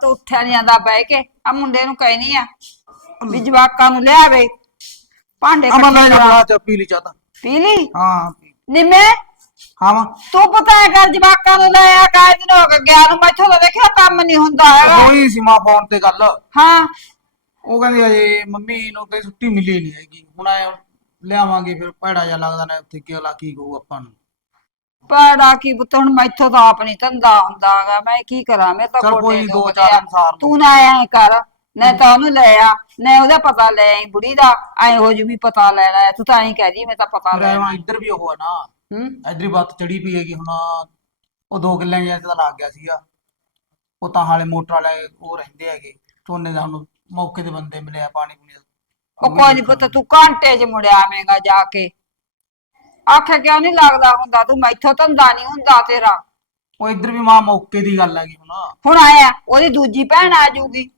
ਤੋਂ ਉੱਠਿਆ ਨਹੀਂ ਜਾਂਦਾ ਬਹਿ ਕੇ। ਆ ਮੁੰਡੇ ਨੂੰ ਕਹਿਨੀ ਆ ਵੀ ਜਵਾਕਾਂ ਨੂੰ ਲਿਆਵੇ ਭਾਂਡੇ ਅਮਨ ਲੈ ਇਕੱਠੇ ਕਰਾ। ਬਲਾ ਚ ਪੀ ਲਈ ਚਾਹ ਤਾਂ। ਪੀ ਲਈ? ਹਾਂ ਪੀ। ਨਿੰਮੇ? ਹਾਂ ਵਾ ਤੂੰ ਪਤਾ ਹੈ ਕਰ ਜਵਾਕਾਂ ਨੂੰ ਲੈ ਆ ਕਾਇ ਦਿਨ ਹੋ ਗਏ? ਗਿਆ ਨੂੰ ਮੈਥੋਂ ਤਾਂ ਦੇਖਿਆ ਕੰਮ ਨਹੀਂ ਹੁੰਦਾ ਹੈਗਾ। ਹੋਈ ਸੀ ਮਾਂ ਫੋਨ ਤੇ ਗੱਲ। ਹਾਂ। ਉਹ ਕਹਿੰਦੀ ਅਜੇ ਮੰਮੀ ਨੂੰ ਕੋਈ ਛੁੱਟੀ ਮਿਲੀ ਨਹੀਂ ਹੈਗੀ। ਹੁਣ ਆਏ ਲਿਆਵਾਂਗੇ ਫਿਰ ਭੈੜਾ ਜਿਹਾ ਲੱਗਦਾ ਨਾ ਉੱਥੇ ਕੀ ਅਲਾ ਕੀ ਕਹੂ ਆਪਾਂ ਨੂੰ। ਪੜਾ ਕੀ ਪੁੱਤ ਹੁਣ ਮੈਥੋਂ ਤਾਂ ਆਪ ਨਹੀਂ ਧੰਦਾ ਹੁੰਦਾ ਹੈਗਾ। ਮੈਂ ਕੀ ਕਰਾਂ? ਮੈਂ ਤਾਂ ਚੱਲ ਕੋਈ ਨੀ, ਦੋ ਦੁਖਦੇ ਚਾਰ ਆ। ਦਿਨ ਸਾਰ ਲਊ। ਤੂੰ ਨਾ ਐ ਕਰ ਨਾ ਤਾਂ ਉਹਨੂੰ ਲੈ ਆ। ਨਾ ਉਹਦਾ ਪਤਾ ਲੈ ਆਈ ਬੁੜੀ ਦਾ। ਐ ਹੋ ਜੂ ਵੀ ਪਤਾ ਲੈਣਾ ਹੈ। ਤੂੰ ਤਾਂ ਐਂ ਕਹਿ ਦੀ ਮੈਂ ਤਾਂ ਪਤਾ ਲੈਣਾ। ਐਵੇਂ ਇੱਧਰ ਵੀ ਉਹ ਆ ਨਾ। ਹੂੰ? ਇੱਧਰ ਬੱਤ ਚੜੀ ਪਈ ਹੈਗੀ। ਹੁਣ ਉਹ ਦੋ ਕਿੱਲੇ ਜਿਹਾ ਤਾਂ ਲੱਗ ਗਿਆ ਸੀਗਾ। ਉਹ ਤਾਂ ਹਾਲੇ ਮੋਟਰ ਵਾਲੇ ਉਹ ਰਹਿੰਦੇ ਹੈਗੇ। ਝੋਨੇ ਦਾ ਹੁਣ ਮੌਕੇ ਤੇ ਬੰਦੇ ਮਿਲਿਆ ਪਾਣੀ ਪੂਣੀ ਦਾ। ਉਹ ਕੋਈ ਨਹੀਂ ਪੁੱਤ ਤੂੰ ਘੰਟੇ 'ਚ ਮੁੜਿਆ ਆਵੇਂਗਾ ਜਾ ਕੇ। ਆਖਿਆ ਕਿਉਂ ਨਹੀਂ ਲੱਗਦਾ ਹੁੰਦਾ ਤੂੰ? ਮੈਥੋਂ ਧੰਦਾ ਨਹੀਂ ਹੁੰਦਾ ਤੇਰਾ। ਉਹ ਇੱਧਰ ਵੀ ਮਾਂ ਮੌਕੇ ਦੀ ਗੱਲ ਹੈਗੀ ਹੁਣ। ਹੁਣ ਆਇਆ ਉਹਦੀ ਦੂਜੀ ਭੈਣ ਆ ਜਾਊਗੀ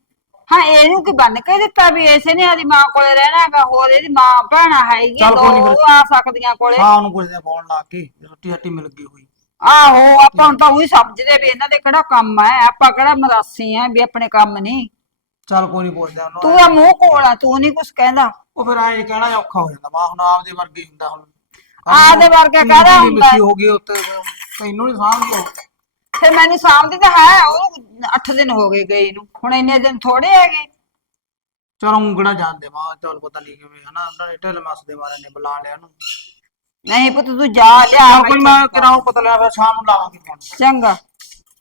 ਹਾਂ ਇਹਨੂੰ ਕੀ ਬੰਨ ਕੇ ਦਿੱਤਾ ਵੀ ਇਸੇ ਨੇ ਆਦੀ ਮਾਂ ਕੋਲੇ ਰਹਿਣਾ ਹੈਗਾ ਹੋਰ ਇਹਦੀ ਮਾਂ ਭੈਣਾਂ ਹੈਗੀਆਂ ਚੱਲ ਦੋ ਕੋਈ ਨੀ ਫਿਰ। ਉਹ ਆ ਸਕਦੀਆਂ ਕੋਲੇ। ਹਾਂ ਉਹਨੂੰ ਪੁੱਛਦੇ ਆ ਫੋਨ ਲਾ ਕੇ ਰੋਟੀ ਹੱਟੀ ਮਿਲ ਗਈ ਹੋਈ ਆਹੋ ਆਪਾਂ ਹੁਣ ਤਾਂ ਉਹੀ ਸਮਝਦੇ ਵੀ ਇਹਨਾਂ ਦੇ ਕਿਹੜਾ ਕੰਮ ਹੈ ਆਪਾਂ ਕਿਹੜਾ ਮਰਾਸੀ ਆ ਵੀ ਆਪਣੇ ਕੰਮ ਨਹੀਂ ਚੱਲ ਕੋਈ ਨਹੀਂ ਪੁੱਛਦੇ ਉਹਨੂੰ ਤੂੰ ਆ ਮੂੰਹ ਕੋਲ ਆ ਤੂੰ ਨਹੀਂ ਕੁਛ ਕਹਿੰਦਾ। ਉਹ ਫਿਰ ਐਂ ਕਹਿਣਾ ਔਖਾ ਹੋ ਜਾਂਦਾ ਮਾਂ ਹੁਣ ਆਪਦੇ ਵਰਗੇ ਹੀ ਹੁੰਦਾ ਹੁਣ। ਆਪਦੇ ਵਰਗਾ ਕਾਹਦਾ ਹੁੰਦਾ? ਮਿੱਸੀ ਹੋ ਗਈ ਉੱਤੇ ਤੈਨੂੰ ਨਹੀਂ ਸਾਂਭਦੀ ਉਹ ਫਿਰ ਮੈਨੂੰ ਸਾਂਭਦੀ ਤਾਂ ਹੈ ਉਹ 8 ਦਿਨ ਹੋ ਗਏ ਗਏ ਨੂੰ ਹੁਣ ਇੰਨੇ ਦਿਨ ਥੋੜੇ ਹੈਗੇ। ਚਲ ਉਂਗੜਾ ਜਾਣਦੇ ਮਾਂ ਚੱਲ ਪਤਾ ਨਹੀਂ ਕਿਵੇਂ ਹਨਾ ਉਹਨਾਂ ਨੇ ਢਿੱਲ ਮੱਸ ਦੇ ਮਾਰੇ ਨੇ ਬੁਲਾ ਲਿਆ ਉਹਨੂੰ। ਨਹੀਂ ਪੁੱਤ ਤੂੰ ਜਾ ਲਿਆ ਚੱਲ ਕੋਈ ਮੈਂ ਕਿਰਾਉ ਪਤਾ ਲਿਆ ਫਿਰ ਸ਼ਾਮ ਨੂੰ ਲਾਵਾਂਗੇ ਫੋਨ। ਚੰਗਾ।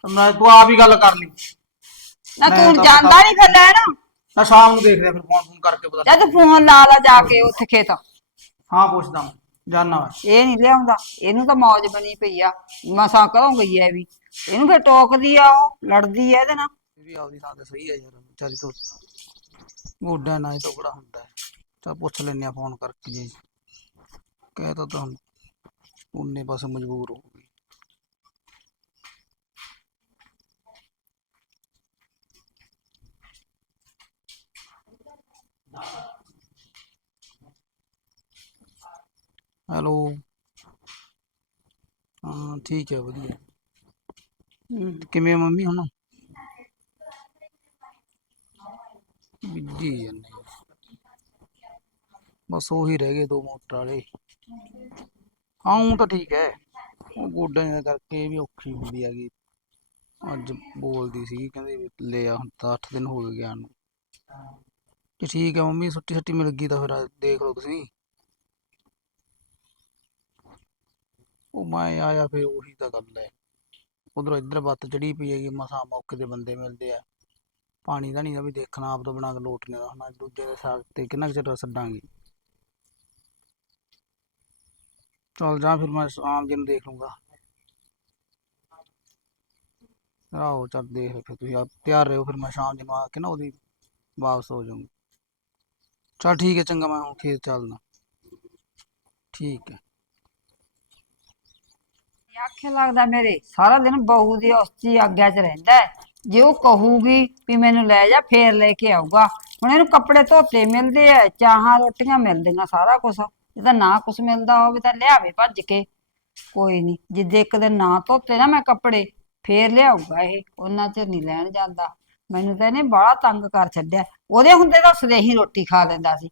ਤੇ ਮੈਂ ਤੂੰ ਆਪ ਹੀ ਗੱਲ ਕਰ ਲਈ। ਨਾ ਮੈਂ ਤੂੰ ਤਾਂ ਜਾਂਦਾ ਨਹੀਂ ਫਿਰ ਲੈਣ? ਤਾਂ ਸ਼ਾਮ ਨੂੰ ਦੇਖਦੇ ਆ ਫਿਰ ਫੋਨ ਫੋਨ ਕਰਕੇ ਪਤਾ ਜਦ ਫੋਨ ਲਾ ਲਾ ਜਾ ਕੇ ਉੱਥੇ ਖੇਤ। ਹਾਂ ਪੁੱਛਦਾ ਮੈਂ। ਜਾਨਾ ਇਹ ਨਹੀਂ ਲਿਆਉਂਦਾ। ਇਹਨੂੰ ਤਾਂ ਮੌਜ ਬਣੀ ਪਈ ਆ। ਮਸਾਂ ਕਦੋਂ ਗਈ ਐ ਵੀ। ਇਹਨੂੰ ਫਿਰ ਟੋਕਦੀ ਆ ਉਹ ਲੜਦੀ ਆ ਇਹਦੇ ਨਾਲ। ਵੀ ਥਾਂ ਤੇ ਸਹੀ ਹੈ ਯਾਰ। ਵਿਚਾਰੀ ਤੋਂ ਗੋਡਾ ਨਾ ਹੀ ਟੁਕੜਾ ਹੁੰਦਾ ਚਲ ਪੁੱਛ ਲੈਨੇ ਆ ਫੋਨ ਕਰਕੇ ਜੀ। ਕਹਿ ਤਾ ਤਾਂ ਉਹਨੇ ਬਸ ਮਜਬੂਰ ਹੋ ਗਈ। ਹੈਲੋ ਹਾਂ ਠੀਕ ਹੈ ਵਧੀਆ। ਹਮ, ਕਿਵੇਂ ਆ ਮੰਮੀ ਹੁਣ? ਬਿੱਜੀ ਜਾਂਦੇ ਆ। ਬਸ ਉਹੀ ਰਹਿ ਗਏ ਦੋ ਮੋਟਰ ਵਾਲੇ। ਹਾਂ ਉਹ ਤਾਂ ਠੀਕ ਹੈ। ਉਹ ਗੋਡਿਆਂ ਦਾ ਕਰਕੇ ਵੀ ਔਖੀ ਹੁੰਦੀ ਹੈਗੀ। ਅੱਜ ਬੋਲਦੀ ਸੀ ਕਹਿੰਦੇ ਵੀ ਲੈ ਆ ਹੁਣ ਤਾਂ 8 ਦਿਨ ਹੋ ਗਏ ਗਿਆ ਨੂੰ। ਤੇ ਠੀਕ ਹੈ ਮੰਮੀ ਛੁੱਟੀ ਛੁੱਟੀ ਮਿਲ ਗਈ ਤਾਂ ਫਿਰ ਦੇਖ ਲਓ ਤੁਸੀਂ। ਉਹ ਮੈਂ ਆਇਆ ਫਿਰ ਉਹੀ ਤਾਂ ਗੱਲ ਹੈ। ਉਧਰੋਂ ਇੱਧਰ ਬੱਤ ਚੜੀ ਪਈ ਹੈਗੀ, ਮਸਾਂ ਮੌਕੇ ਦੇ ਬੰਦੇ ਮਿਲਦੇ ਆ। ਪਾਣੀ ਦਾ ਨਹੀਂ ਆ ਵੀ ਦੇਖਣਾ, ਆਪ ਤੋਂ ਬਣਾ ਕੇ ਲੋਟਨੇ ਦਾ ਹੁਣ ਦੂਜੇ ਦੇ ਸਾਥ ਤੇ ਕਿੰਨਾ ਕੁ ਚਿਰ ਛੱਡਾਂਗੇ ਚਲ ਜਾ ਫਿਰ ਮੈਂ ਸ਼ਾਮ ਜੀ ਨੂੰ ਦੇਖ ਲੂੰਗਾ ਆਹੋ, ਚੱਲ ਦੇਖ ਫਿਰ ਤੁਸੀਂ ਆਪ ਤਿਆਰ ਰਹੋ, ਫਿਰ ਮੈਂ ਸ਼ਾਮ ਜੀ ਨੂੰ ਆ ਕੇ ਨਾ ਉਹਦੀ ਵਾਪਸ ਹੋ ਜਾਊਂਗਾ। ਚਲ ਠੀਕ ਹੈ, ਚੰਗਾ ਮੈਂ ਹੁਣ ਖੇਤ ਚੱਲਦਾ। ਠੀਕ ਹੈ। ਆਖੇ ਲੱਗਦਾ ਮੇਰੇ ਸਾਰਾ ਦਿਨ ਬਹੂ ਦੀ ਉਸਚੀ ਆਗਿਆ 'ਚ ਰਹਿੰਦਾ ਹੈ। ਜੇ ਉਹ ਕਹੂਗੀ ਵੀ ਮੈਨੂੰ ਲੈ ਜਾ, ਫੇਰ ਲੈ ਕੇ ਆਊਗਾ। ਹੁਣ ਇਹਨੂੰ ਕੱਪੜੇ ਧੋਤੇ ਮਿਲਦੇ ਆ, ਚਾਹਾਂ, ਰੋਟੀਆਂ ਮਿਲਦੀਆਂ ਸਾਰਾ ਕੁਝ ਜੇ ਤਾਂ ਨਾ ਕੁਝ ਮਿਲਦਾ ਹੋਵੇ ਤਾਂ ਲਿਆਵੇ ਭੱਜ ਕੇ। ਕੋਈ ਨਹੀਂ ਜਿੱਦੇ ਇੱਕ ਦਿਨ ਨਾ ਧੋਤੇ ਨਾ ਮੈਂ ਕੱਪੜੇ, ਫੇਰ ਲਿਆਊਗਾ ਇਹ। ਉਹਨਾਂ ਚਿਰ ਨਹੀਂ ਲੈਣ ਜਾਂਦਾ। ਮੈਨੂੰ ਤਾਂ ਇਹਨੇ ਬੜਾ ਤੰਗ ਕਰ ਛੱਡਿਆ। ਉਹਦੇ ਹੁੰਦੇ ਤਾਂ ਸਦੇਹੀ ਰੋਟੀ ਖਾ ਲੈਂਦਾ ਸੀ।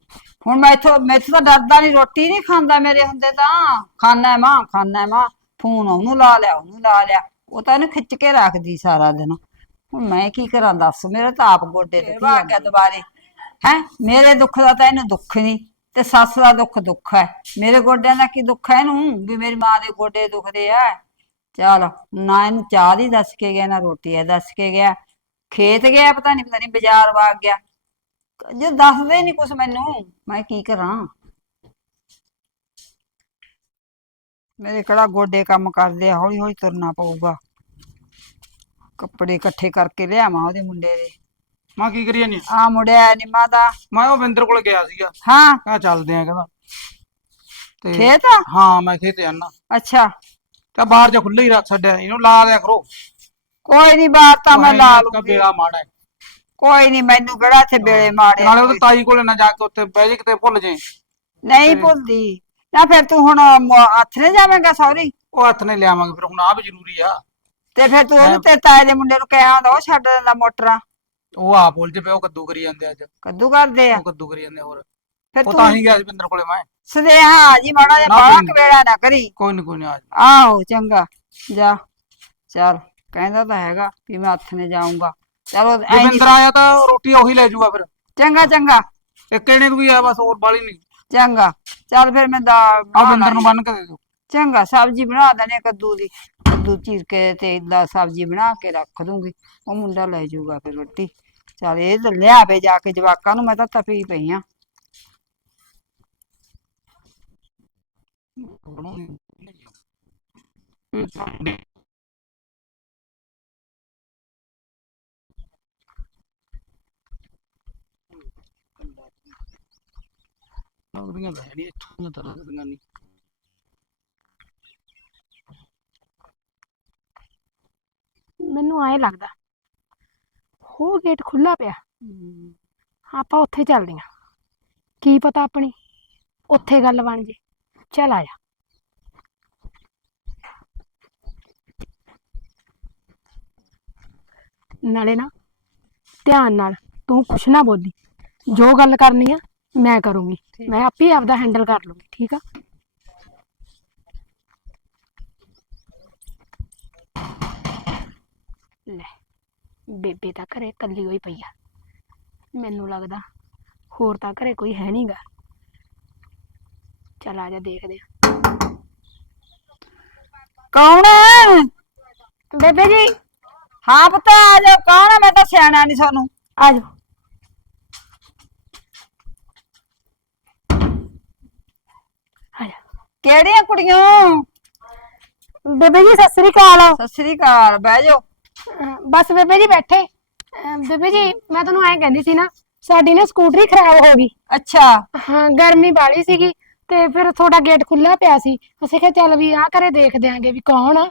ਹੁਣ ਮੈਂ ਇੱਥੋਂ, ਮੈਥੋਂ ਤਾਂ ਡਰਦਾ ਨਹੀਂ ਰੋਟੀ ਨਹੀਂ ਖਾਂਦਾ ਮੇਰੇ ਹੁੰਦੇ ਤਾਂ। ਖਾਣਾ ਹੈ ਮਾਂ ਖਾਣਾ ਹੈ ਮਾਂ। ਫੋਨ ਉਹਨੂੰ ਲਾ ਲਿਆ ਉਹਨੂੰ ਲਾ ਲਿਆ। ਉਹ ਤਾਂ ਇਹਨੂੰ ਖਿੱਚ ਕੇ ਰੱਖਦੀ ਸਾਰਾ ਦਿਨ। ਹੁਣ ਮੈਂ ਕੀ ਕਰਾਂ ਦੱਸ? ਮੇਰੇ ਤਾਂ ਆਪ ਗੋਡੇ ਦੁਖੀ ਆ ਗਿਆ ਦੁਬਾਰੇ। ਹੈ? ਮੇਰੇ ਦੁੱਖ ਦਾ ਤਾਂ ਇਹਨੂੰ ਦੁੱਖ ਨਹੀਂ ਤੇ ਸੱਸ ਦਾ ਦੁੱਖ ਦੁੱਖ ਹੈ। ਮੇਰੇ ਗੋਡਿਆਂ ਦਾ ਕੀ ਦੁੱਖ ਹੈ ਇਹਨੂੰ? ਵੀ ਮੇਰੀ ਮਾਂ ਦੇ ਗੋਡੇ ਦੁਖਦੇ ਆ। ਚਲ ਨਾ ਇਹਨੂੰ ਚਾਹ ਦੀ ਦੱਸ ਕੇ ਗਿਆ ਨਾ ਰੋਟੀ ਆ ਦੱਸ ਕੇ ਗਿਆ। ਖੇਤ ਗਿਆ ਪਤਾ ਨਹੀਂ ਪਤਾ ਨਹੀਂ ਬਾਜ਼ਾਰ ਵਾਗ ਗਿਆ। ਜੇ ਦੱਸਦੇ ਨਹੀਂ ਕੁਛ ਮੈਨੂੰ ਮੈਂ ਕੀ ਕਰਾਂ? ਮੇਰੇ ਕਿਹੜਾ ਗੋਡੇ ਕੰਮ ਕਰਦੇ ਆ ਹੌਲੀ ਹੌਲੀ ਤੁਰਨਾ ਪਊਗਾ। ਕੱਪੜੇ ਇਕੱਠੇ ਕਰਕੇ ਲਿਆਵਾਂ ਉਹਦੇ ਮੁੰਡੇ ਦੇ। ਮਾਂ ਕੀ ਕਰੀ ਜਾਨੀ ਆ? ਮੁੰਡਿਆ ਨਿਮਾ ਦਾ। ਮੈਂ ਉਹ ਵਿੰਦਰ ਕੋਲ ਗਿਆ ਸੀਗਾ। ਹਾਂ। ਕਹਿੰਦਾ ਚੱਲਦੇ ਆ ਕਹਿੰਦਾ। ਤੇ ਖੇਤ ਹਾਂ ਮੈਂ ਖੇਤ ਜਾਣਾ ਅੱਛਾ। ਤਾਂ ਬਾਹਰ ਜਾ ਖੁੱਲੇ ਹੀ ਰੱਖ ਛੱਡਿਆ ਇਹਨੂੰ ਲਾ ਦਿਆ ਕਰੋ। ਕੋਈ ਨਹੀਂ ਬਾਤ ਤਾਂ ਮੈਂ ਲਾ ਲੂੰਗੀ। ਬੇੜਾ ਮਾੜਾ ਹੈ। ਕੋਈ ਨਹੀਂ ਮੈਨੂੰ ਕਿਹੜਾ ਇੱਥੇ ਬੇਲੇ ਮਾੜੇ ਨਾਲੇ ਉਹ ਤਾਈ ਕੋਲੇ ਨਾ ਜਾ ਕੇ ਉੱਥੇ ਬਹਿ ਜੇ ਕਿਤੇ ਭੁੱਲ ਜੇ। ਨਹੀਂ ਭੁੱਲਦੀ। ਨਾ ਫਿਰ ਤੂੰ ਹੁਣ ਮ- ਹੱਥ ਨੇ ਜਾਵੇਂਗਾ ਸੌਰੀ ਉਹ ਹੱਥ ਨੇ ਲਿਆਵਾਂਗੇ ਫਿਰ ਹੁਣ ਆ ਵੀ ਜ਼ਰੂਰੀ ਆ। ਤੇ ਫਿਰ ਤੂੰ ਉਹਨੂੰ ਤੇ ਤਾਏ ਦੇ ਮੁੰਡੇ ਨੂੰ ਕਹਿਆ ਹੁੰਦਾ ਉਹ ਛੱਡ ਦਿੰਦਾ ਮੋਟਰਾਂ। ਉਹ ਆਪ ਉਲਝ ਪਿਆ ਉਹ ਕੱਦੂ ਕਰੀ ਜਾਂਦੇ ਅੱਜ। ਕੱਦੂ ਕਰਦੇ ਆ। ਉਹ ਕੱਦੂ ਕਰੀ ਜਾਂਦੇ ਹੋਰ। ਫਿਰ ਉਹ ਤੂੰ ਤਾਂ ਹੀ ਗਿਆ ਸੀ ਬਿੰਦਰ ਕੋਲੇ ਮੈਂ। ਸਦੇਹਾ ਆ ਜੀ ਮਾੜਾ ਜਿਹਾ ਨਾ ਬਾਹਲਾ ਨੀ। ਕਵੇੜਾ ਨਾ ਕਰੀ। ਕੋਈ ਨਹੀਂ ਕੋਈ ਨਹੀਂ ਆ ਆਹੋ ਚੰਗਾ। ਜਾ। ਚੱਲ ਕਹਿੰਦਾ ਤਾਂ ਹੈਗਾ ਵੀ ਮੈਂ ਹੱਥ ਨੇ ਜਾਊਂਗਾ ਚਲੋ ਐਂ ਨੀ- ਆਇਆ ਤਾਂ ਰੋਟੀ ਉਹੀ ਲੈ ਜਾਊਗਾ ਫਿਰ। ਚੰਗਾ ਚੰਗਾ। ਇੱਕ ਇਹਨੇ ਵੀ ਆ ਬਸ ਹੋਰ ਬਾਲੀ ਨਹੀਂ ਚੰਗਾ। ਚੱਲ ਫਿਰ ਮੈਂ ਦਾਲ ਬਣਾ ਬਿੰਦਰ ਨੂੰ। ਬੰਨ ਕੇ ਦੇ ਦਿਓ। ਚੰਗਾ ਸਬਜ਼ੀ ਬਣਾ ਦਨੇ ਕੱਦੂ ਦੀ। ਕੱਦੂ ਚੀਰ ਕੇ ਤੇ ਇਦਾਂ ਸਬਜ਼ੀ ਬਣਾ ਕੇ ਰੱਖ ਦੂੰਗੀ। ਉਹ ਮੁੰਡਾ ਲੈ ਜਾਊਗਾ ਫਿਰ ਰੋਟੀ। ਚੱਲ ਇਹ ਤਾਂ ਲਿਆਵੇ ਜਾ ਕੇ ਜਵਾਕਾਂ ਨੂੰ ਮੈਂ ਤਾਂ ਤਪੀ ਪਈ ਆ। ਲੱਗਦੀਆਂ ਤਾਂ ਹੈ ਨਹੀਂ ਇੱਥੋਂ ਦੀਆਂ ਤਾਂ ਲੱਗਦੀਆਂ ਨਹੀਂ ਮੈਨੂੰ ਐਂ ਲੱਗਦਾ ਹੋ ਗੇਟ ਖੁੱਲਾ ਪਿਆ ਆਪਾਂ ਉੱਥੇ ਚੱਲਦੇ ਆਂ ਕੀ ਪਤਾ ਆਪਣੀ ਉੱਥੇ ਗੱਲ ਬਣ ਜੇ ਚੱਲ ਆ ਜਾ ਨਾਲੇ ਨਾ ਧਿਆਨ ਨਾਲ ਤੂੰ ਕੁਛ ਨਾ ਬੋਲੀ ਜੋ ਗੱਲ ਕਰਨੀ ਆ ਮੈਂ ਕਰੂੰਗੀ। ਮੈਂ ਆਪੇ ਆਪਦਾ ਹੈਂਡਲ ਕਰ ਲੂੰਗੀ ਠੀਕ ਆ? ਲੈ ਬੇਬੇ ਤਾਂ ਘਰੇ ਇਕੱਲੀ ਹੋਈ ਪਈ ਆ। ਮੈਨੂੰ ਲੱਗਦਾ ਹੋਰ ਤਾਂ ਘਰੇ ਕੋਈ ਹੈ ਨਹੀਂਗਾ ਚਲ ਆ ਜਾ ਦੇਖਦੇ ਆ। ਕੌਣ ਹੈ ਬੇਬੇ ਜੀ। ਹਾਂ ਪਤਾ ਆ ਜਾ ਕੌਣ ਹੈ ਮੈਂ ਤਾਂ ਸਿਆਣਾ ਨਹੀਂ ਤੁਹਾਨੂੰ ਆ ਜਾਓ ਆ ਜਾ ਕਿਹੜੀਆਂ ਕੁੜੀਆਂ? ਬੇਬੇ ਜੀ ਸਤਿ ਸ੍ਰੀ ਅਕਾਲ। ਸਤਿ ਸ੍ਰੀ ਅਕਾਲ ਬਹਿ ਜਾਓ। ਅਹ ਬਸ ਬੇਬੇ ਜੀ ਬੈਠੇ। ਅਹ ਬੇਬੇ ਜੀ ਮੈਂ ਤੁਹਾਨੂੰ ਐਂ ਕਹਿੰਦੀ ਸੀ ਨਾ ਸਾਡੀ ਨਾ ਸਕੂਟਰੀ ਖਰਾਬ ਹੋ ਗਈ। ਅੱਛਾ। ਹਾਂ ਗਰਮੀ ਬਾਲੀ ਸੀਗੀ ਤੇ ਫਿਰ ਤੁਹਾਡਾ ਗੇਟ ਖੁੱਲਾ ਪਿਆ ਸੀ। ਅਸੀਂ ਕਿਹਾ ਚੱਲ ਵੀ ਆਹ ਘਰੇ ਦੇਖ ਦਿਆਂਗੇ ਵੀ ਕੌਣ ਆ।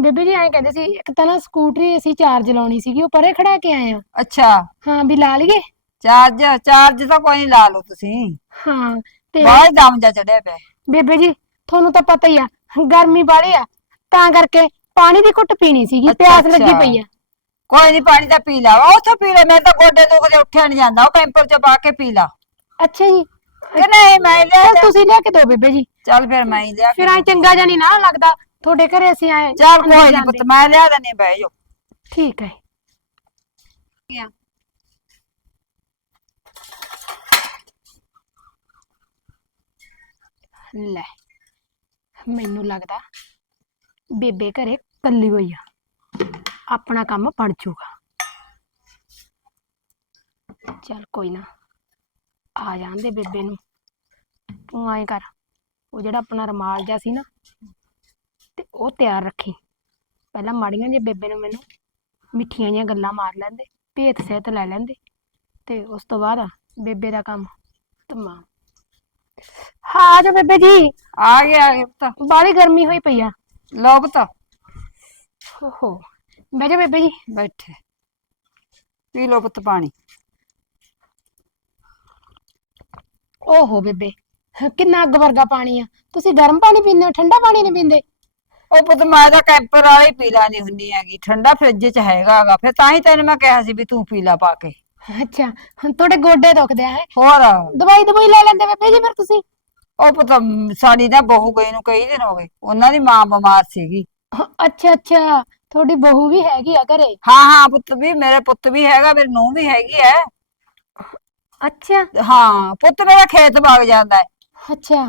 ਬੇਬੇ ਜੀ ਐਂ ਕਹਿੰਦੇ ਸੀ ਇੱਕ ਤਾਂ ਨਾ ਸਕੂਟਰੀ ਅਸੀਂ ਚਾਰਜ ਲਾਉਣੀ ਸੀਗੀ ਉਹ ਪਰੇ ਖੜਾ ਕੇ ਆਏ ਆ। ਅੱਛਾ। ਹਾਂ ਵੀ ਲਾ ਲਈਏ? ਚਾਰਜ ਚਾਰਜ ਤਾਂ ਕੋਈ ਨਹੀਂ ਲਾ ਲਓ ਤੁਸੀਂ। ਹਾਂ ਤੇ ਬਾਹਰ ਦਮ ਜਾ ਚੜਿਆ ਪਿਆ। ਬੇਬੇ ਜੀ ਤੁਹਾਨੂੰ ਤਾਂ ਪਤਾ ਹੀ ਆ ਗਰਮੀ ਬਾਲੀ ਆ। ਤਾਂ ਕਰਕੇ ਪਾਣੀ ਦੀ ਘੁੱਟ ਪੀਣੀ ਸੀਗੀ ਅੱਛਾ, ਪਿਆਸ ਲੱਗੀ ਅੱਛਾ। ਪਈ ਆ। ਕੋਈ ਨਹੀਂ ਪਾਣੀ ਤਾਂ ਪੀ ਲਾ ਉੱਥੋਂ ਪੀ ਲੈ ਮੇਰੇ ਤਾਂ ਗੋਡੇ ਦੁਖਦੇ ਉੱਠਿਆ ਨਹੀਂ ਜਾਂਦਾ ਉਹ ਕੈਂਪਰ ਚ ਪਾ ਕੇ ਪੀ ਲਾ। ਅੱਛਾ ਜੀ। ਕਿ ਨਹੀਂ ਮੈਂ ਲਿਆ ਚੱਲ ਤੁਸੀਂ ਲਿਆ ਕੇ ਦਿਓ ਬੇਬੇ ਜੀ। ਚੱਲ ਫਿਰ ਮੈਂ ਹੀ ਲਿਆ ਫਿਰ ਐ ਚੰਗਾ ਜਿਹਾ ਨਹੀਂ ਨਾ ਲੱਗਦਾ ਤੁਹਾਡੇ ਘਰੇ ਅਸੀਂ ਆਏ ਚੱਲ ਕੋਈ ਨਹੀਂ। ਪੁੱਤ ਮੈਂ ਲਿਆ ਦਨੀ ਬਹਿ ਜਾਓ। ਠੀਕ ਹੈ। ਲੈ, ਮੈਨੂੰ ਲੱਗਦਾ ਬੇਬੇ ਘਰੇ ਕੱਲੀ ਹੋਈ ਆ। ਆਪਣਾ ਕੰਮ ਬਣ ਜੂਗਾ ਚੱਲ ਕੋਈ ਨਾ, ਆ ਜਾਂਦੇ ਬੇਬੇ ਨੂੰ। ਤੂੰ ਆਏ ਕਰ, ਉਹ ਜਿਹੜਾ ਆਪਣਾ ਰਮਾਲ ਜਿਹਾ ਸੀ ਨਾ, ਤੇ ਉਹ ਤਿਆਰ ਰੱਖੀ। ਪਹਿਲਾਂ ਮਾੜੀਆਂ ਜੇ ਬੇਬੇ ਨੂੰ ਮੈਨੂੰ ਮਿੱਠੀਆਂ ਜਿਹੀਆਂ ਗੱਲਾਂ ਮਾਰ ਲੈਂਦੇ ਭੇਤ ਸਹਿਤ ਲੈ ਲੈਂਦੇ, ਤੇ ਉਸ ਤੋਂ ਬਾਅਦ ਬੇਬੇ ਦਾ ਕੰਮ। ਤਮਾਮ ਹਾਂ ਆ ਜਾ ਬੇਬੇ ਜੀ। ਆ ਗਿਆ ਗਿਆ ਪੁੱਤ। ਬਾਹਲੀ ਗਰਮੀ ਹੋਈ ਪਈ ਆ। ਲਓ ਪੁੱਤ। ਓਹੋ। ਬਹਿ ਜਾ ਬੇਬੇ ਜੀ। ਬੈਠੇ। ਪੀ ਲਓ ਪੁੱਤ ਪਾਣੀ। ਓਹੋ ਬੇਬੇ ਕਿੰਨਾ ਅੱਗ ਵਰਗਾ ਪਾਣੀ ਆ। ਤੁਸੀਂ ਗਰਮ ਪਾਣੀ ਪੀਂਦੇ ਹੋ ਠੰਡਾ ਪਾਣੀ ਨਹੀਂ ਪੀਂਦੇ? ਉਹ ਪੁੱਤ ਮੈਂ ਤਾਂ ਕੈਂਪਰ ਵਾਲੀ ਪੀ ਲਾਨੀ ਹੁੰਦੀ ਹੈਗੀ। ਠੰਡਾ ਫ੍ਰਿਜ ਚ ਹੈਗਾਗਾ। ਫਿਰ ਤਾਂ ਹੀ ਤੈਨੂੰ ਮੈਂ ਕਿਹਾ ਸੀ ਵੀ ਤੂੰ ਪੀ ਲਾ ਪਾ ਕੇ। ਅੱਛਾ ਹੁਣ ਤੁਹਾਡੇ ਗੋਡੇ ਦੁਖਦੇ ਆ ਹੈ? ਹੋਰ? ਦਵਾਈ ਦਵਾਈ ਲੈ ਲੈਂਦੇ ਬੇਬੇ ਜੀ ਫਿਰ ਤੁਸੀਂ? ਉਹ ਪੁੱਤ ਸਾਡੀ ਨਾ ਬਹੂ ਗਈ ਨੂੰ ਕਈ ਦਿਨ ਹੋ ਗਏ ਉਹਨਾਂ ਦੀ ਮਾਂ ਬਿਮਾਰ ਸੀਗੀ। ਅੱਛਾ ਅੱਛਾ ਤੁਹਾਡੀ ਬਹੂ ਵੀ ਹੈਗੀ ਆ ਘਰੇ? ਹਾਂ ਹਾਂ ਪੁੱਤ ਵੀ ਮੇਰੇ ਪੁੱਤ ਵੀ ਹੈਗਾ ਮੇਰੀ ਨੂੰਹ ਵੀ ਹੈਗੀ ਹੈ ਅੱਛਾ। ਹਾਂ ਪੁੱਤ ਮੇਰਾ ਖੇਤ ਵਗ ਜਾਂਦਾ ਹੈ ਅੱਛਾ।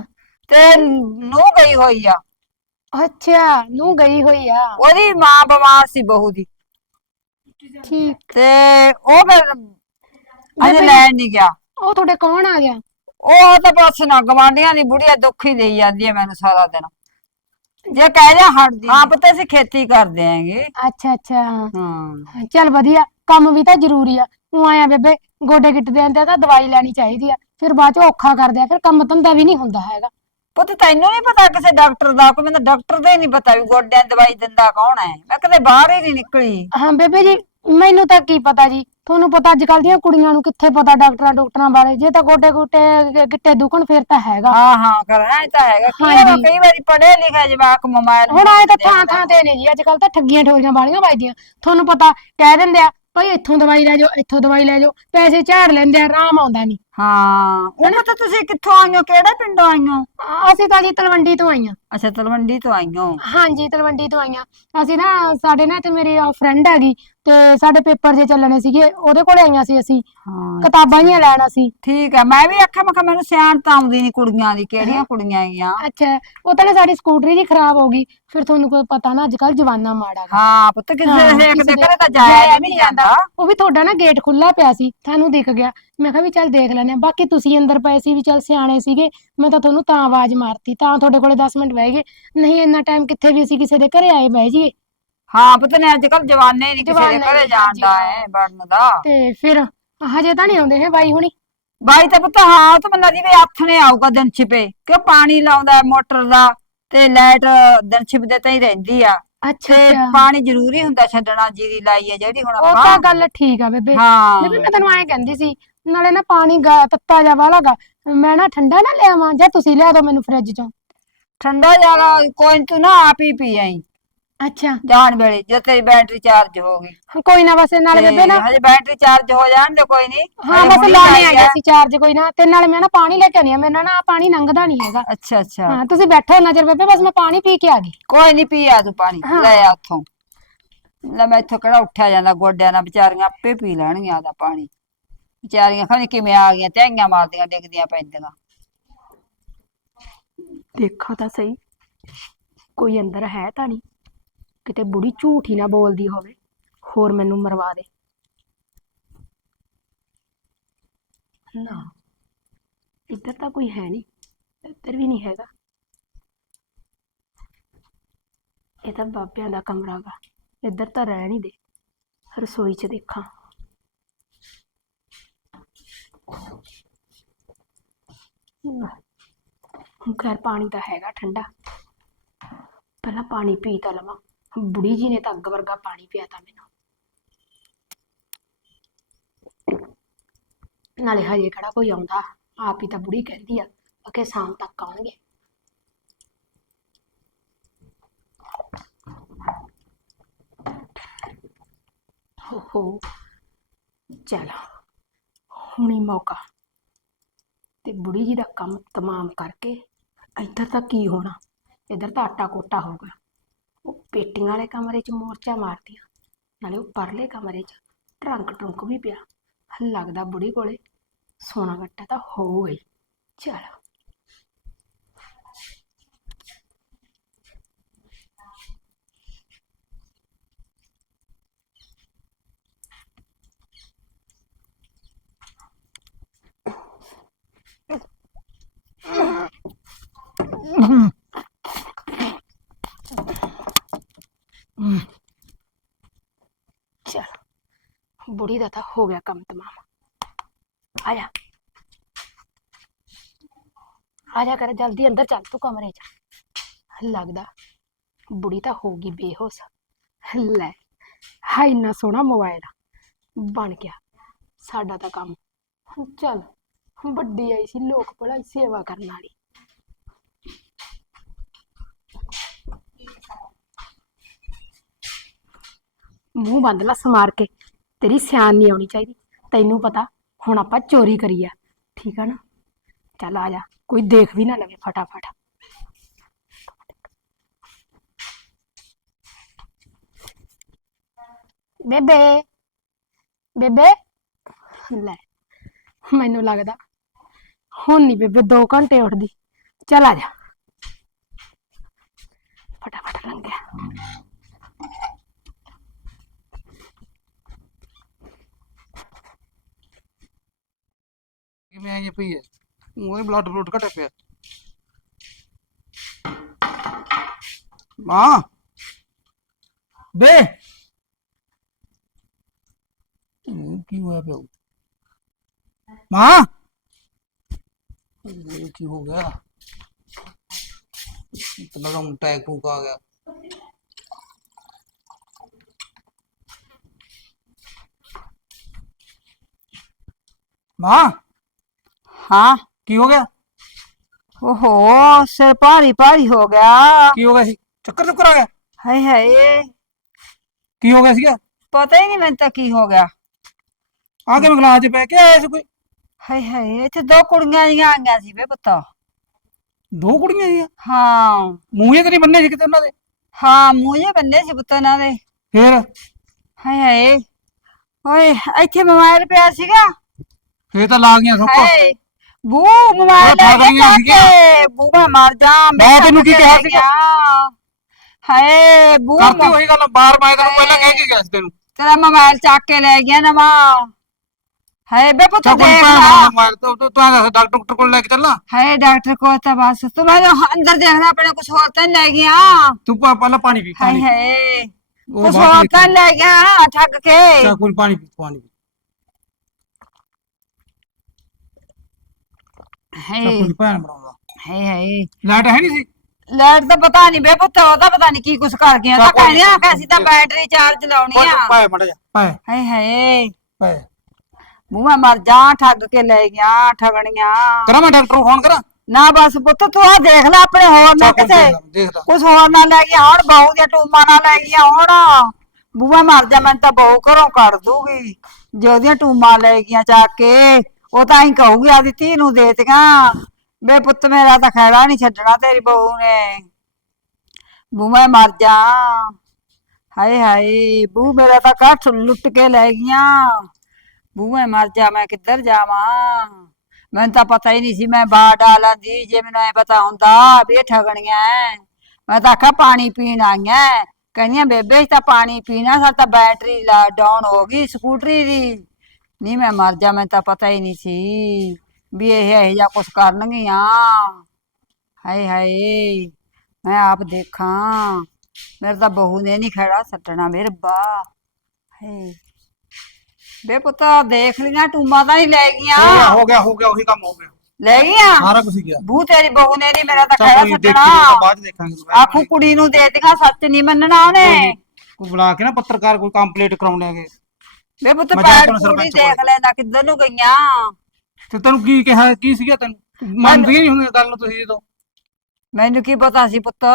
ਤੇ ਨੂੰਹ ਗਈ ਹੋਈ ਆ। ਅੱਛਾ ਨੂੰ ਗਈ ਹੋਈ ਆ। ਉਹਦੀ ਮਾਂ ਬਿਮਾਰ ਸੀ ਬਹੂ ਦੀ। ਠੀਕ। ਤੇ ਉਹ ਫਿਰ ਅਜੇ ਲੈਣ ਨਹੀਂ ਗਿਆ। ਉਹ ਤੁਹਾਡੇ ਕੌਣ ਆ ਗਿਆ? ਉਹ ਤਾਂ ਬਸ ਨਾ ਗਵਾਂਢੀਆਂ ਦੀ ਬੁੜੀਆ ਦੁੱਖ ਹੀ ਦੇਈ ਜਾਂਦੀ ਹੈ ਮੈਨੂੰ ਸਾਰਾ ਦਿਨ। ਜੇ ਕਹਿ ਜਾ। ਹਟਦੀ ਹਾਂ ਪੁੱਤ ਅਸੀਂ ਖੇਤੀ ਕਰਦੇ ਆਂਗੇ। ਅੱਛਾ ਅੱਛਾ ਹਾਂ। ਚੱਲ ਵਧੀਆ ਕੰਮ ਵੀ ਤਾਂ ਜ਼ਰੂਰੀ ਆ। ਉਹ ਆਇਆ ਬੇਬੇ ਗੋਡੇ ਗਿੱਟਦੇ ਆਂ ਤੇ ਤਾਂ ਦਵਾਈ ਲੈਣੀ ਚਾਹੀਦੀ ਆ। ਫਿਰ ਬਾਅਦ ਚ ਔਖਾ ਕਰਦੇ ਆ ਫਿਰ ਕੰਮ ਧੰਦਾ ਵੀ ਨਹੀਂ ਹੁੰਦਾ ਹੈਗਾ। ਪੁੱਤ ਤੈਨੂੰ ਨਹੀਂ ਪਤਾ ਕਿਸੇ ਡਾਕਟਰ ਦਾ ਕੋਈ ਮੈਨੂੰ ਡਾਕਟਰ ਦਾ ਹੀ ਨਹੀਂ ਪਤਾ ਵੀ ਗੋਡਿਆਂ ਦੀ ਦਵਾਈ ਦਿੰਦਾ ਕੌਣ ਹੈ। ਮੈਂ ਕਦੇ ਬਾਹਰ ਹੀ ਨਹੀਂ ਨਿਕਲੀ। ਹਾਂ ਬੇਬੇ ਜੀ ਮੈਨੂੰ ਤਾਂ ਕੀ ਪਤਾ ਜੀ। ਤੁਹਾਨੂੰ ਪਤਾ ਅੱਜ ਕੱਲ ਦੀਆਂ ਕੁੜੀਆਂ ਨੂੰ ਕਿੱਥੇ ਪਤਾ ਡਾਕਟਰਾਂ ਡਾਕਟਰਾਂ ਬਾਰੇ? ਜੇ ਤਾਂ ਗੋਡੇ ਗੋਟੇ ਗਿੱਟੇ ਦੁਖਣ ਫਿਰ ਤਾਂ ਹੈਗਾ। ਹਾਂ ਹਾਂ ਕਰਨਾ ਇਹ ਤਾਂ ਹੈਗਾ। ਹਾਂਜੀ। ਕਈ ਵਾਰੀ ਪੜ੍ਹੇ ਲਿਖੇ ਜਵਾਕ ਮੋਬਾਈਲ ਹੁਣ ਆਏ ਤਾਂ ਥਾਂ ਥਾਂ ਤੇ ਨੇ ਜੀ। ਅੱਜ ਕੱਲ ਤਾਂ ਠੱਗੀਆਂ ਠੋਰੀਆਂ ਵਾਲੀਆਂ ਵੱਜਦੀਆਂ। ਤੁਹਾਨੂੰ ਪਤਾ ਕਹਿ ਦਿੰਦੇ ਆ ਭਾਈ ਇੱਥੋਂ ਦਵਾਈ ਲੈ ਜਾਓ ਇੱਥੋਂ ਦਵਾਈ ਲੈ ਜਾਓ। ਪੈਸੇ ਝਾੜ ਲੈਂਦੇ ਆ ਆਰਾਮ ਆਉਂਦਾ ਨਹੀਂ। ਹਾਂ ਉਹ ਤਾਂ ਤੁਸੀਂ ਕਿੱਥੋਂ ਆਈਓ ਕਿਹੜੇ ਪਿੰਡੋਂ ਆਈਓ ਅਸੀਂ ਤਾਂ ਜੀ ਤਲਵੰਡੀ ਤੋਂ ਆਈਆਂ। ਅੱਛਾ ਤਲਵੰਡੀ ਤੋਂ ਆਈਓ। ਹਾਂਜੀ ਤਲਵੰਡੀ ਤੋਂ ਆਈਆਂ। ਅਸੀਂ ਨਾ ਸਾਡੇ ਨਾ ਤੇ ਮੇਰੀ ਫਰੈਂਡ ਹੈਗੀ ਤੇ ਸਾਡੇ ਪੇਪਰ ਜੇ ਚੱਲਣੇ ਸੀਗੇ ਉਹਦੇ ਕੋਲੇ ਆਈਆਂ ਸੀ ਅਸੀਂ। ਹਾਂ। ਕਿਤਾਬਾਂ ਹੀ ਲੈਣ ਅਸੀਂ। ਠੀਕ ਹੈ ਮੈਂ ਵੀ ਆਖਿਆ ਮੈਂ ਕਿਹਾ ਮੈਨੂੰ ਸਿਆਣ ਤਾਂ ਆਉਂਦੀ ਨਹੀਂ ਕੁੜੀਆਂ ਦੀ ਕਿਹੜੀਆਂ ਕੁੜੀਆਂ ਆਈਆਂ ਅੱਛਾ ਉਹ ਤਾਂ ਨਾ ਸਾਡੀ ਸਕੂਟਰੀ ਜੀ ਖਰਾਬ ਹੋ ਗਈ ਫਿਰ ਤੁਹਾਨੂੰ ਕੋਈ ਪਤਾ ਨਾ ਅੱਜ ਕੱਲ ਜਵਾਨਾ ਮਾੜਾ ਗਾ। ਹਾਂ ਪੁੱਤ ਕਿਸੇ ਹਾਂ, ਦੇ ਇੱਕ ਕਿਸੇ ਦੇ ਦੇ ਘਰੇ ਤਾਂ ਜਾਇਆ ਨਹੀਂ ਜਾਂਦਾ। ਉਹ ਵੀ ਤੁਹਾਡਾ ਨਾ ਗੇਟ ਖੁੱਲਾ ਪਿਆ ਸੀ ਤੁਹਾਨੂੰ ਦਿਖ ਗਿਆ। ਮੈਂ ਕਿਹਾ ਵੀ ਚੱਲ ਦੇਖ ਲੈਨੇ ਆ ਬਾਕੀ ਤੁਸੀਂ ਅੰਦਰ ਪਏ ਸੀ ਵੀ ਚੱਲ ਸਿਆਣੇ ਸੀਗੇ ਮੈਂ ਤਾਂ ਤੁਹਾਨੂੰ ਤਾਂ ਆਵਾਜ਼ ਮਾਰਤੀ ਤਾਂ ਤੁਹਾਡੇ ਕੋਲੇ 10 ਮਿੰਟ ਬਹਿ ਗਏ। ਨਹੀਂ ਇੰਨਾ ਟਾਈਮ ਕਿੱਥੇ ਵੀ ਅਸੀਂ ਕਿਸੇ ਦੇ ਘਰੇ ਆਏ ਬਹਿ ਜੀਏ ਹਾਂ ਪੁੱਤ ਨੇ ਅੱਜ ਕੱਲ ਜਵਾਨੇ ਨਹੀਂ ਕਿਸੇ ਦੇ ਜਵਾਨੇ ਘਰੇ ਨੀ, ਦਾ ਹਾਂਜੀ, ਹੈ ਵੜਨ ਦਾ। ਤੇ ਫਿਰ ਹਜੇ ਤਾਂ ਨਹੀਂ ਆਉਂਦੇ ਹੈ ਬਾਈ ਹੁਣੀ? ਬਾਈ ਤਾਂ ਪੁੱਤ ਹਾਂ ਤਾਂ ਮੈਨੂੰ ਲੱਗਦੀ ਵੀ ਹੱਥ ਨੇ ਆਊਗਾ ਦਿਨ ਛਿਪੇ। ਕਿ ਪਾਣੀ ਲਾਉਂਦਾ ਹੈ ਮੋਟਰ ਦਾ ਤੇ ਲਾਈਟ ਦਿਨ ਛਿਪਦੇ ਤਾਂ ਹੀ ਰਹਿੰਦੀ ਆ। ਅੱਛਾ ਤੇ ਅੱਛਾ। ਪਾਣੀ ਜ਼ਰੂਰੀ ਹੁੰਦਾ ਛੱਡਣਾ ਜੀਰੀ ਲਾਈ ਹੈ ਜਿਹੜੀ ਹੁਣ ਉਹ ਤਾਂ ਆਪਾਂ ਗੱਲ ਠੀਕ ਆ ਬੇਬੇ। ਹਾਂ। ਬੇਬੇ ਮੈਂ ਤੈਨੂੰ ਐਂ ਕਹਿੰਦੀ ਸੀ ਨਾਲੇ ਨਾ ਪਾਣੀ ਗਾ ਤੱਤਾ ਜਾ ਵਾਲਾਗਾ ਮੈਂ ਨਾ ਠੰਡਾ ਨਾ ਲਿਆਵਾਂ ਜਾਂ ਤੁਸੀਂ ਲਿਆ ਦਿਓ ਮੈਨੂੰ ਫ੍ਰਿਜ ਚੋਂ। ਠੰਡਾ ਜਾਗਾ ਕੋਈ ਨੀ, ਤੂੰ ਨਾ ਆਪ ਹੀ ਪੀ ਆਈ। ਅੱਛਾ। ਜਾਣ ਵੇਲੇ ਜਦ ਤੇਰੀ ਬੈਟਰੀ ਚਾਰਜ ਹੋ ਗਈ। ਕੋਈ ਨਾ ਬਸ ਨਾਲੇ ਤੇ ਬੇਬੇ ਨਾ ਹਜੇ ਬੈਟਰੀ ਚਾਰਜ ਹੋ ਜਾਣ ਦੇ ਕੋਈ ਨਹੀਂ ਹਾਂ ਬਸ ਲਾਉਣੇ ਆ ਗਿਆ ਸੀ ਚਾਰਜ ਕੋਈ ਨਾ। ਤੇ ਨਾਲੇ ਮੈਂ ਨਾ ਪਾਣੀ ਲੈ ਕੇ ਆਉਣੀ ਆ। ਮੇਰੇ ਨਾਲ ਨਾ ਆਹ ਪਾਣੀ ਲੰਘਦਾ ਨਹੀਂ ਹੈਗਾ। ਅੱਛਾ ਅੱਛਾ। ਹਾਂ ਤੁਸੀਂ ਬੈਠੋ ਨਜ਼ਰ ਬੇਬੇ ਬਸ ਮੈਂ ਪਾਣੀ ਪੀ ਕੇ ਆ ਗਈ। ਕੋਈ ਨਹੀਂ ਪੀ ਆ ਤੂੰ ਪਾਣੀ। ਹਾਂ। ਲੈ ਆ ਉੱਥੋਂ। ਲੈ ਮੈਂ ਇੱਥੋਂ ਕਿਹੜਾ ਉੱਠਿਆ ਜਾਂਦਾ ਗੋਡਿਆਂ ਨਾਲ ਵਿਚਾਰੀਆਂ ਆਪੇ ਪੀ ਲੈਣਗੀਆਂ ਆਦਾ ਪਾਣੀ। ਵਿਚਾਰੀਆਂ ਖਾਣੀ ਕਿਵੇਂ ਆ ਗਈਆਂ, ਤੈਂਗੀਆਂ ਮਾਰਦੀਆਂ, ਡਿੱਗਦੀਆਂ ਪੈਂਦੀਆਂ। ਦੇਖਾ ਤਾਂ ਸਹੀ, ਕੋਈ ਅੰਦਰ ਹੈ ਤਾਂ ਨਹੀਂ। ਕਿਤੇ ਬੁੜੀ ਝੂਠ ਹੀ ਨਾ ਬੋਲਦੀ ਹੋਵੇ, ਹੋਰ ਮੈਨੂੰ ਮਰਵਾ ਦੇ। ਨਾ, ਇੱਧਰ ਤਾਂ ਕੋਈ ਹੈ ਨਹੀਂ, ਇੱਧਰ ਵੀ ਨਹੀਂ ਹੈਗਾ। ਇਹ ਤਾਂ ਬਾਬਿਆਂ ਦਾ ਕਮਰਾ ਗਾ, ਇੱਧਰ ਤਾਂ ਰਹਿ ਨਹੀਂ ਦੇ, ਰਸੋਈ 'ਚ ਦੇਖਾਂ ਨਾ ਖੈਰ, ਪਾਣੀ ਤਾਂ ਹੈਗਾ ਠੰਡਾ। ਪਹਿਲਾਂ ਪਾਣੀ ਪੀ ਤਾਂ ਲਵਾਂ। ਬੁੜੀ ਜੀ ਨੇ ਤਾਂ ਅੱਗ ਵਰਗਾ ਪਾਣੀ ਪਿਆਤਾ ਮੈਨੂੰ। ਨਾਲੇ ਹਜੇ ਕਿਹੜਾ ਕੋਈ ਆਉਂਦਾ। ਆਪ ਹੀ ਤਾਂ ਬੁੜੀ ਕਹਿੰਦੀ ਆ ਕਿ ਸ਼ਾਮ ਤੱਕ ਆਉਣਗੇ। ਹੋ ਹੋ ਚਲ, ਹੁਣੀ ਮੌਕਾ। ਤੇ ਬੁੜੀ ਜੀ ਦਾ ਕੰਮ ਤਮਾਮ ਕਰਕੇ ਇੱਧਰ ਤਾਂ ਕੀ ਹੋਣਾ? ਇੱਧਰ ਤਾਂ ਆਟਾ ਕੋਟਾ ਹੋਊਗਾ ਉਹ ਪੇਟੀਆਂ ਵਾਲੇ ਕਮਰੇ 'ਚ ਮੋਰਚਾ ਮਾਰਦੀਆਂ, ਨਾਲੇ ਉਹ ਪਰਲੇ ਕਮਰੇ 'ਚ ਟਰੰਕ ਟਰੰਕ ਵੀ ਪਿਆ। ਲੱਗਦਾ ਬੁੜੀ ਕੋਲੇ। ਸੋਨਾ ਗੱਟਾ ਤਾਂ ਹੋਊਗਾ ਹੀ। ਚਲ। ਚਲ ਬੁੜੀ ਦਾ ਤਾਂ ਹੋ ਗਿਆ ਕੰਮ ਤਮਾਮ ਆ ਜਾ ਆ ਜਾ ਕਰ ਜਲਦੀ ਅੰਦਰ ਚੱਲ ਤੂੰ ਕਮਰੇ 'ਚ ਲੱਗਦਾ ਬੁੜੀ ਤਾਂ ਹੋ ਗਈ ਬੇਹੋਸ਼ ਲੈ ਹਾਈ ਇੰਨਾ ਸੋਹਣਾ ਮੋਬਾਈਲ ਬਣ ਗਿਆ ਸਾਡਾ ਤਾਂ ਕੰਮ ਚੱਲ ਵੱਡੀ ਆਈ ਸੀ ਲੋਕ ਭਲਾਈ ਸੇਵਾ ਕਰਨ ਵਾਲੀ ਮੂੰਹ ਬੰਦ ਲਾ ਸਮਾਰ ਕੇ। ਤੇਰੀ ਸਿਆਣ ਨਹੀਂ ਆਉਣੀ ਚਾਹੀਦੀ। ਤੈਨੂੰ ਪਤਾ, ਹੁਣ ਆਪਾਂ ਚੋਰੀ ਕਰੀ ਆ। ਠੀਕ ਆ ਨਾ? ਚੱਲ ਆ ਜਾ। ਕੋਈ ਦੇਖ ਵੀ ਨਾ ਲਵੇ ਫਟਾਫਟ। ਬੇਬੇ ਬੇਬੇ। ਲੈ, ਮੈਨੂੰ ਲੱਗਦਾ ਹੁਣ ਨਹੀਂ ਬੇਬੇ 2 ਘੰਟੇ ਉੱਠਦੀ। ਚੱਲ ਆ ਜਾ। ਫਟਾਫਟ ਲੰਘ ਐ ਜੇ ਪਈ ਐ। ਉਹਦੇ ਬਲੱਡ ਬਲੱਡ ਘਟਿਆ ਪਿਆ ਮਾਂ! ਬੇ! ਇਹ ਕੀ ਹੋਇਆ ਪਿਆ ਮਾਂ! ਇਹ ਕੀ ਹੋ ਗਿਆ? ਇਤਨਾ ਤਾਂ ਟੈਕ ਟੂਕ ਆ ਗਿਆ। ਮਾਂ! ਹਾਂ। ਕੀ ਹੋ ਗਿਆ? ਓਹੋ ਸਿਰ ਭਾਰੀ ਭਾਰੀ ਹੋ ਗਿਆ। ਕੀ ਹੋ ਗਿਆ ਸੀ? ਚੱਕਰ ਚੁੱਕਰ ਆ ਗਿਆ? ਹਾਏ ਹਾਏ। ਕੀ ਹੋ ਗਿਆ ਸੀਗਾ? ਪਤਾ ਹੀ ਨਹੀਂ ਮੈਨੂੰ ਤਾਂ ਕੀ ਹੋ ਗਿਆ। ਆ ਕੇ ਗਲਾਸ 'ਚ ਪੈ ਕੇ ਆਇਆ ਸੀ ਕੋਈ। ਹਾਏ ਹਾਏ ਇੱਥੇ ਦੋ ਕੁੜੀਆਂ ਜੀਆਂ ਆਈਆਂ ਸੀ ਵੇ ਪੁੱਤ। ਦੋ ਕੁੜੀਆਂ ਜੀ ਹਾਂ। ਮੂੰਹੇ ਤੇ ਨਹੀਂ ਬੰਨੇ ਸੀ ਕਿਤੇ ਉਹਨਾਂ ਦੇ? ਹਾਂ ਮੂੰਹੇ ਬੰਨੇ ਸੀ ਪੁੱਤ ਉਹਨਾਂ ਦੇ। ਫੇਰ? ਹਾਏ ਹਾਏ। ਓਏ ਇੱਥੇ ਬਿਮਾਰ ਪਿਆ ਸੀਗਾ। ਫੇਰ ਤਾਂ ਲਾ ਗਈਆਂ ਸੋਕਾ ਬੂ ਮੋਬਾਈਲ ਲੈ ਠਾ ਕੇ ਗਈਆਂ ਸੀਗੀਆਂ। ਬੂ ਮੈਂ ਮਰ ਜਾ ਮੈਂ ਤੈਨੂੰ ਕੀ ਕਿਹਾ ਸੀਗਾ? ਹਾਏ ਬੂ ਕਰਤੀ ਉਹੀ ਗੱਲ ਬਾਰ ਮੈਂ ਤੈਨੂੰ ਪਹਿਲਾਂ ਕਹਿ ਕੇ ਗਿਆ ਸੀ ਤੈਨੂੰ। ਤੇਰਾ ਮੋਬਾਈਲ ਚੱਕ ਕੇ ਲੈ ਗਿਆ ਨਵਾਂ। ਹਾਏ ਬੇ ਪੁੱਤ ਚਾ ਕੋਈ ਦੇਖ ਭੈਣ ਲਾ। ਨਾਲ ਮਾਰ ਤੂੰ ਤੂੰ ਤੂੰ ਦੱਸ ਡਾਕਟਰ ਡਾਕਟਰ ਕੋਲ ਲੈ ਕੇ ਚੱਲਾਂ। ਹਾਏ ਡਾਕਟਰ ਕੋ ਤਾਂ ਬਸ। ਤੂੰ ਮੈਨੂੰ ਅੰਦਰ ਦੇਖਣਾ ਆਪਣੇ ਕੁਝ ਹੋਰ ਤਾਂ ਨੀ ਲੈ ਗਿਆ। ਤੂੰ ਪਾ- ਪਹਿਲਾਂ ਪਾਣੀ ਪੀ ਹਾਏ ਪਾਣੀ ਹਾਏ ਉਹ ਕੁਝ ਬਾਅਦ ਹੋਰ ਵਿੱਚ ਤਾਂ ਨੀ ਲੈ ਗਿਆ ਠੱਗ ਕੇ। ਚਾ ਕੋਈ ਪਾਣੀ ਪੀ ਪਾਣੀ ਪੀ ਚਾ ਹਾਏ ਕੋਈ ਭੈਣ ਬਣਾਉਂਦਾ। ਹਾਏ ਹਾਏ ਲਾਈਟ ਹੈ ਨਹੀਂ ਸੀ? ਲਾਈਟ ਤਾਂ ਪਤਾ ਨਹੀਂ ਬੇ ਪੁੱਤ ਉਹਦਾ ਪਤਾ ਨਹੀਂ ਕੀ ਕੁਛ ਕਰ ਗਿਆ ਤਾਂ ਚੱਲ ਕੋਈ ਕਹਿੰਦੇ ਆ ਨੀ, ਕਿ ਅਸੀਂ ਤਾਂ ਬੈਟਰੀ ਚਾਰਜ ਲਾਉਣੀ ਓਏ ਆ। ਪਾਏ ਮੜਾ ਜਾ ਪਾਏ ਹਾਏ ਹਾਏ ਪਾਏ ਮੂੰਹਾਂ ਮਰ ਜਾ ਠੱਗ ਕੇ ਲੈ ਗਿਆ ਠਗਣੀਆਂ। ਕਰਾਂ ਮੈਂ ਡਾਕਟਰ ਨੂੰ ਫੋਨ ਕਰਾਂ? ਨਾ ਬਸ ਪੁੱਤ ਤੂੰ ਆ ਦੇਖ ਲੈ ਆਪਣੇ ਹੋਰ ਨਾ ਦੇਖਦਾ ਦੇਖਦਾ ਕੁਛ ਹੋਰ ਨਾ ਲੈ ਗਿਆ ਹੁਣ ਬਹੂ ਦੀਆਂ ਟੂਮਾਂ ਨਾ ਲੈ ਗਿਆ ਹੁਣ ਬੂਆ ਮਰ ਜਾ ਮੈਂ ਤਾਂ ਬਹੂ ਘਰੋਂ ਕੱਢ ਦੂਗੀ ਜੇ ਉਹਦੀਆਂ ਟੂਮਾਂ ਲੈ ਗਈਆਂ ਚੱਕ ਕੇ। ਉਹ ਤਾਂ ਹੀ ਕਹੂਗੀ ਆਦੀ ਧੀ ਨੂੰ ਦੇ ਦਿੱਤੀਆਂ ਬੇ ਪੁੱਤ, ਮੇਰਾ ਤਾਂ ਖੈੜਾ ਨਹੀਂ ਛੱਡਣਾ, ਤੇਰੀ ਬਹੂ ਨੇ। ਬੂ, ਮੈਂ ਮਰ ਜਾ ਹਾਏ ਹਾਏ, ਬੂ, ਮੇਰਾ ਤਾਂ ਕੱਠ ਲੁੱਟ ਕੇ ਲੈ ਗਈਆਂ। ਬੂ, ਮੈਂ ਮਰ ਜਾ ਮੈਂ ਕਿੱਧਰ ਜਾਵਾਂ? ਮੈਨੂੰ ਤਾਂ ਪਤਾ ਹੀ ਨਹੀਂ ਸੀ, ਮੈਂ ਬਾਹਰ ਡਾਲਾਂ ਦੀ ਜੇ ਮੈਨੂੰ ਐ ਪਤਾ ਹੁੰਦਾ, ਵੀ ਇਹ ਠਗਣੀਆਂ ਮੈਂ ਤਾਂ ਆਖਾ, ਪਾਣੀ ਪੀਣ ਆਈਆਂ ਐ। ਕਹਿੰਦੀਆਂ, ਬੇਬੇ ਤਾਂ ਪਾਣੀ ਪੀਣਾ, ਸਾਡੀ ਤਾਂ ਬੈਟਰੀ ਲਾ, ਡਾਊਨ ਹੋ ਗਈ, ਸਕੂਟਰੀ ਦੀ। ਨਹੀਂ ਮੈਂ ਮਰ ਜਾ ਮੈਨੂੰ ਤਾਂ ਪਤਾ ਹੀ ਨਹੀਂ ਸੀ ਵੀ ਇਹ ਇਹੋ ਜਿਹਾ ਕੁਛ ਕਰਨਗੀਆਂ। ਹਾਏ ਹਾਏ ਮੈਂ ਆਪ ਦੇਖਾਂ। ਮੇਰੇ ਤਾਂ ਬਹੂ ਨੇ ਨਹੀਂ ਖੜਾ ਸੱਟਣਾ ਮੇਰੇ ਰੱਬਾ ਹਾਏ ਬੇ ਪੁੱਤਾ ਦੇਖ ਲੀਆਂ ਟੂਮਾਂ ਤਾਂ ਨਹੀਂ ਲੈ ਹੋ ਗਿਆ ਗਈਆਂ ਹੋ ਗਿਆ ਹੋ ਗਿਆ ਉਹੀ ਕੰਮ ਹੋ ਗਿਆ। ਲੈ ਗਈਆਂ? ਸਾਰਾ ਕੁਝ ਗਿਆ। ਬੂ ਤੇਰੀ ਬਹੂ ਨੇ ਨਹੀਂ ਮੇਰਾ ਤਾਂ ਖੜਾ ਸੱਟਣਾ। ਬਾਅਦ ਦੇਖਾਂਗੇ ਆਖੂ ਕੁੜੀ ਨੂੰ ਦੇ ਦਿੱਤੀਆਂ ਸੱਚ ਨਹੀਂ ਮੰਨਣਾ ਉਹਨੇ। ਕੋਈ ਬੁਲਾ ਕੇ ਨਾ ਪੱਤਰਕਾਰ ਕੋਈ ਕੰਪਲੀਟ ਕਰਾਉਣੇ ਹੈਗੇ ਵੇ ਪੁੱਤ ਮੈਂ ਜਾ ਪੈਰ ਆਪਣਾ ਪੂਰੀ ਸਰਪੰਚ ਦੇਖ ਲੈਂਦਾ ਕਿੱਧਰ ਨੂੰ ਗਈਆਂ। ਤੇ ਤੈਨੂੰ ਕੀ ਕਿਹਾ ਕੀ ਸੀਗਾ ਤੈਨੂੰ? ਮੰਨਦੀ ਨਹੀਂ ਹੁੰਦੀ ਗੱਲ ਨੂੰ ਤੁਸੀਂ ਜਦੋਂ। ਮੈਨੂੰ ਕੀ ਪਤਾ ਸੀ ਪੁੱਤ?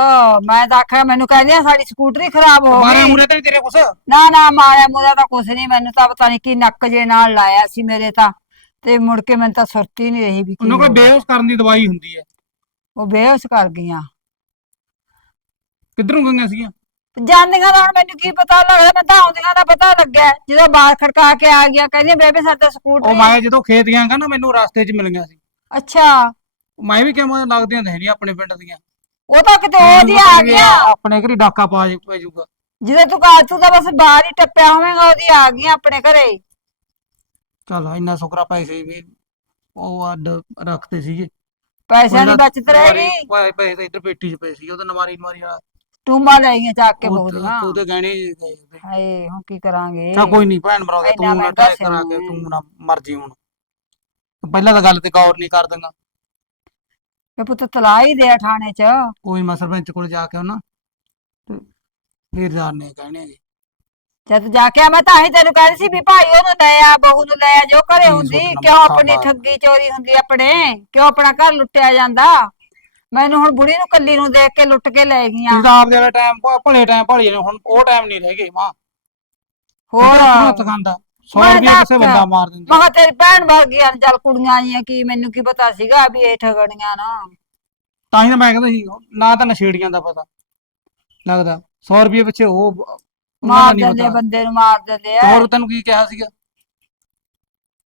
ਮੈਂ ਤਾਂ ਆਖਿਆ ਮੈਨੂੰ ਕਹਿੰਦੇ ਆ ਸਾਡੀ ਸਕੂਟਰੀ ਖਰਾਬ ਹੋ ਮਾਰੇ ਗਈ। ਮੂਰੇ ਤੇ ਵੀ ਤੇਰੇ ਕੁਛ? ਨਾ ਨਾ ਮਾਰਿਆ ਮੁਰਿਆ ਤਾਂ ਕੁਛ ਨਹੀਂ। ਮੈਨੂੰ ਤਾਂ ਪਤਾ ਨਹੀਂ ਕੀ ਨੱਕ ਜੇ ਨਾਲ ਲਾਇਆ ਸੀ ਮੇਰੇ ਤਾਂ। ਤੇ ਮੁੜ ਕੇ ਮੈਨੂੰ ਤਾਂ ਸੁਰਤੀ ਨਹੀਂ ਰਹੀ ਵੀ ਕੀ ਉਹਨਾਂ। ਬੇਹੋਸ਼ ਕਰਨ ਦੀ ਦਵਾਈ ਹੁੰਦੀ ਹੈ। ਉਹ ਬੇਹੋਸ਼ ਕਰ ਗਈਆਂ। ਕਿੱਧਰੋਂ ਗਈਆਂ ਸੀਗੀਆਂ? ਜਾਂਦੀਆਂ ਤਾਂ ਹੁਣ ਮੈਨੂੰ ਕੀ ਪਤਾ ਲੱਗਦਾ ਮੈਂ ਤਾਂ ਆਉਂਦੀਆਂ ਦਾ ਪਤਾ ਲੱਗਿਆ। ਜਦੋਂ ਬਾਹਰ ਖੜਕਾ ਕੇ ਆ ਗਿਆ ਕਹਿੰਦੀ ਬੇਬੇ ਸਾਡਾ ਉਹ ਸਕੂਟਰੀ ਮੈਂ ਜਦੋਂ ਖੇਤ ਗਿਆ ਨਾ ਮੈਨੂੰ ਰਸਤੇ 'ਚ ਮਿਲੀਆਂ ਸੀ। ਅੱਛਾ। ਮੈਂ ਵੀ ਕਿਹਾ ਲੱਗਦੀਆਂ ਤਾਂ ਨਹੀਂ ਆਪਣੇ ਪਿੰਡ ਦੀਆਂ। ਉਹ ਤਾਂ ਕਿਤੇ ਉਹਦੀ ਆ ਮੈਨੂੰ ਗਿਆ ਆਪਣੇ ਘਰੀ ਡਾਕਾ ਪਾ ਜੇ ਪੈ ਜਾਊਗਾ। ਜਦੋਂ ਤੂੰ ਕਾ ਤੂੰ ਤਾਂ ਬਸ ਬਾਹਰ ਹੀ ਟੱਪਿਆ ਹੋਵੇਂਗਾ ਉਹਦੀ ਆ ਗਈਆਂ ਆਪਣੇ ਘਰੇ। ਚੱਲ ਇੰਨਾ ਸੁਕਰਾ ਪੈਸੇ ਵੀ ਉਹ ਅੱਡ ਰੱਖਦੇ ਸੀਗੇ। ਪੈਸਿਆਂ ਦੀ ਬਚਤ ਪੈ- ਪੈਸੇ ਤਾਂ ਇੱਧਰ ਪੇਟੀ 'ਚ ਪਏ ਸੀ ਉਹਦੇ ਨਵਾਰੀ ਨਵਾਰੀ ਵਾਲਾ ਟੂੰਬਾਂ ਲੈ ਗਈਆਂ ਚੱਕ ਕੇ ਉਹ- ਬਹੁਤੀਆਂ ਗਹਿਣੇ ਜਿਹੇ ਗਏ ਉਹਦੇ। ਹਾਏ ਹੁਣ ਕੀ ਕਰਾਂਗੇ? ਚੱਲ ਕੋਈ ਨਹੀਂ ਭੈਣ ਭਰਾ ਇੰਨਾ ਤੂੰ ਨਾ ਮਹਿੰਗਾ ਟਰਾਈ ਕਰਾ ਕੇ ਤੂੰ ਨਾ ਮਰਜ਼ੀ ਹੁਣ। ਪਹਿਲਾਂ ਤਾਂ ਗੱਲ ਤੇ ਗੌਰ ਨਹੀਂ ਕਰ ਦਿੰਗਾ ਇਹ ਪੁੱਤ ਤਲਾ ਹੀ ਦੇ ਥਾਣੇ 'ਚ। ਕੋਈ ਮੈਂ ਸਰਪੰਚ ਕੋਲ ਜਾ ਕੇ ਉਹਨਾਂ ਤੇ ਫਿਰ ਜਾਣੇ ਕਹਿਣੇ ਹੈਗੇ। ਜਦ ਜਾ ਕੇ ਆ ਮੈਂ ਤਾਂ ਹੀ ਤੈਨੂੰ ਕਹਿੰਦੀ ਸੀ ਵੀ ਭਾਈ ਉਹਨੂੰ ਲੈ ਆ ਬਹੂ ਨੂੰ ਲੈ ਆ ਜੋ ਘਰੇ ਨਹੀਂ ਹੁੰਦੀ ਸੋਚਣਾ ਕਿਉਂ ਮੱਥਾ ਆਪਣੀ ਮਾਰ। ਠੱਗੀ ਚੋਰੀ ਹੁੰਦੀ ਆਪਣੇ? ਕਿਉਂ ਆਪਣਾ ਘਰ ਲੁੱਟਿਆ ਜਾਂਦਾ? ਮੈਨੂੰ ਹੁਣ ਬੁੜੀ ਨੂੰ ਕੱਲੀ ਨੂੰ ਦੇਖ ਕੇ ਲੁੱਟ ਕੇ ਲੈ ਗਈਆਂ। ਤੁਸੀਂ ਤਾਂ ਆਪਦੇ ਵਾਲਾ ਟਾਈਮ ਭਲੇ ਟਾਈਮ ਭਲੇ ਨੇ ਹੁਣ ਉਹ ਟਾਈਮ ਨਹੀਂ ਰਹਿ ਗਏ ਮਾਂ। ਹੋਰ। ਹੱਥ ਖਾਂਦਾ। 100 ਮੈਂ ਰੁਪਏ ਕਿਸੇ ਬੰਦਾ ਮਾਰ ਦਿੰਦੀ। ਮੈਂ ਤੇਰੀ ਭੈਣ ਵਰਗੀਆਂ ਚੱਲ ਕੁੜੀਆਂ ਆਈਆਂ ਕੀ ਮੈਨੂੰ ਕੀ ਪਤਾ ਸੀਗਾ ਵੀ ਇਹ ਠਗਣੀਆਂ ਨਾ। ਤਾਂ ਹੀ ਤਾਂ ਮੈਂ ਕਹਿੰਦਾ ਸੀ ਨਾ ਤਾਂ ਨਸ਼ੇੜੀਆਂ ਦਾ ਪਤਾ ਲੱਗਦਾ। 100 ਰੁਪਏ ਪਿੱਛੇ ਉਹ ਮਾਰ ਦਿੰਦੇ ਬੰਦੇ ਨੂੰ ਮਾਰ ਦਿੰਦੇ ਆ। ਹੋਰ ਤੈਨੂੰ ਕੀ ਕਿਹਾ ਸੀਗਾ?